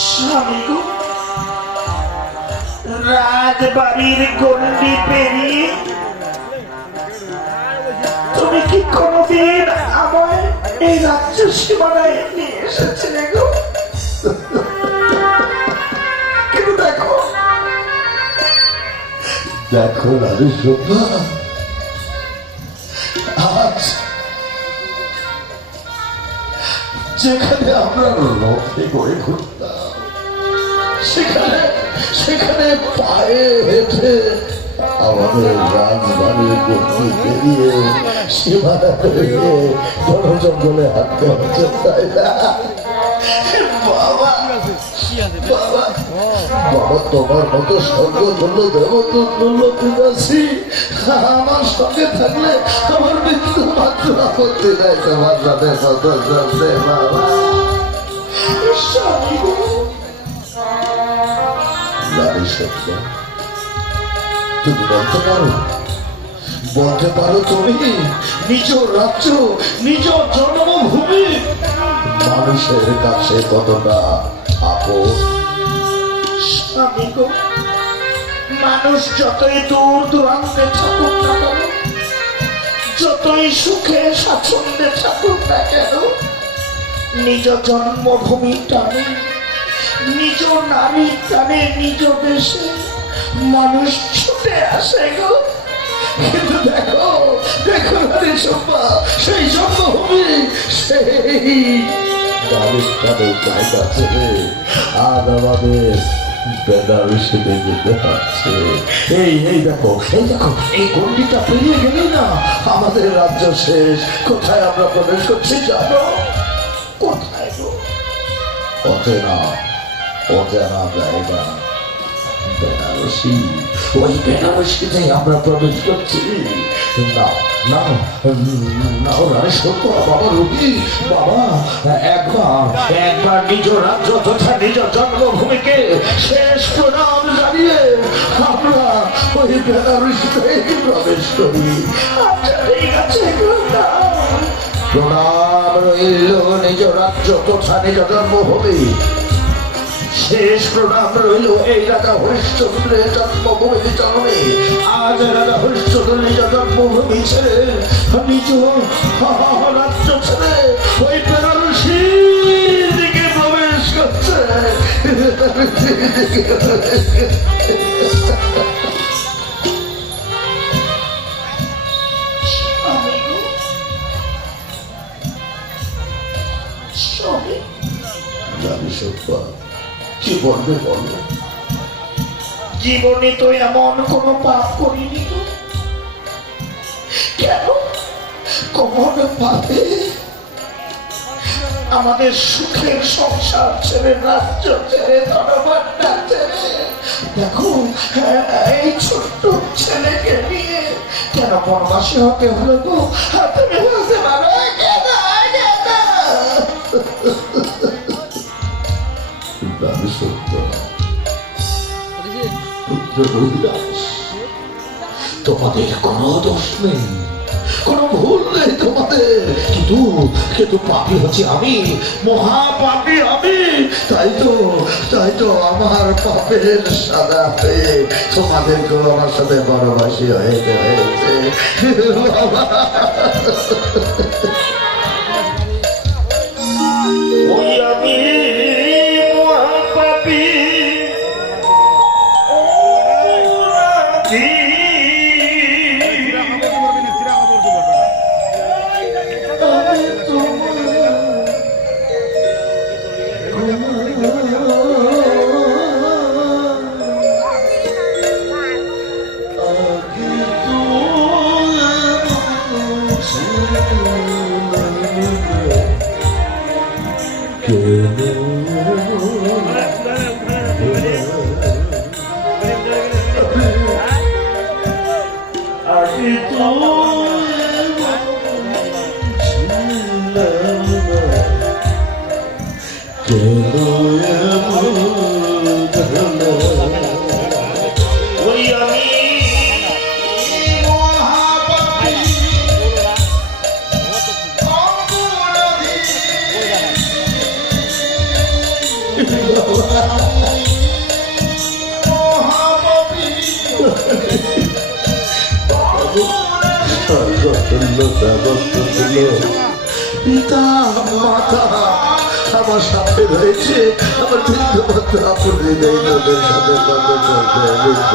স্বামী গো, রাজবাড়ির গণ্ডি পেরিয়ে তুমি কি কোনদিন আমায় এই রাজ্য সীমানায় নিয়ে এসেছিলে গো? কিন্তু দেখো দেখো রানী শোভা, আজ যেখানে আমরা রথে করে ঘুরতাম, সেখানে সেখানে পায়ে হেঁটে আমাদের রাজবাড়ির গতি পেরিয়ে সীমানা পেরিয়ে বন জঙ্গলে হাঁটতে হচ্ছে, তাই না? বাবা বাবা বাবা, তোমার মতো সর্বতুল্য দেবতুল্য পিতাশ্রী আমার সঙ্গে থাকলে আমার মৃত্যু মাত্র আপত্তি নাই, তোমার সাথে কত চলছে বাবা। নারী সত্য, তুমি বলতে পারো তুমি নিজ রাজ্য, নিজ জন্মভূমি মানুষের কাছে কতটা আপন? স্বামী গো, মানুষ যতই দূর দূরান্তে থাকুক না কেন, যতই সুখে স্বাচ্ছন্দ্যে থাকুক না কেন, নিজ জন্মভূমি টানে, নিজ নারী টানে, নিজ দেশে মানুষ ছুটে আসে গো। কিন্তু দেখো দেখো নারী সম্পা, সেই জন্মভূমি, সেই তাদের জায়গা ছেড়ে আর আমাদের বেনারসিতে যেতে হচ্ছে। এই দেখো এই গন্ডিটা পেরিয়ে গেলে না আমাদের রাজ্য শেষ। কোথায় আমরা প্রবেশ করছি জানো? কোথায় গো? অচেনা জায়গা বেনারসি। ওই বেনারসিতে আমরা প্রবেশ করছি। না না না, রানী সত্য বাবা রুগী, বাবা একবার নিজ রাজ্য তথা নিজ জন্মভূমিকে শেষ প্রণাম জানিয়ে আমরা ওই বেনারসিতে প্রবেশ করি। আচ্ছা ঠিক আছে, প্রণাম রইল নিজ রাজ্য তথা নিজ জন্মভূমি। শেষ প্রণাম রইল এই রাজা হরিশ্চন্দ্রের জন্মভূমি চরণে। আজ রাজা হরিশ্চন্দ্র নিজ জন্মভূমি ছেড়ে নিজ রাজ্য ছেড়ে ওই বেনারসির দিকে প্রবেশ করছে। কি বলবে বলো? জীবনে তো এমন কোনো পাপ করিনি তো, কেন কোন পাপে আমাদের সুখের সংসার ছেড়ে, রাজ্য ছেড়ে, ধনভাণ্ডার ছেড়ে, দেখো এই ছোট্ট ছেলেকে নিয়ে কেন বনবাসী হতে হলো গো? তুমি বলতে পারো তোমাদের কোনো দোষ নেই, কোনো ভুল নেই তোমাদের, কিন্তু পাপী হচ্ছে আমি, মহাপাপী আমি। তাই তো আমার পাপের সাদা পেয়ে তোমাদেরকেও আমার সাথে বনবাসী হয়েছে। ওই আমি মহাপাপী, পিতা মাতা আমার সাথে রয়েছে, আমার বৃদ্ধ আপনি নেই, ওদের সাথে কথা বলতে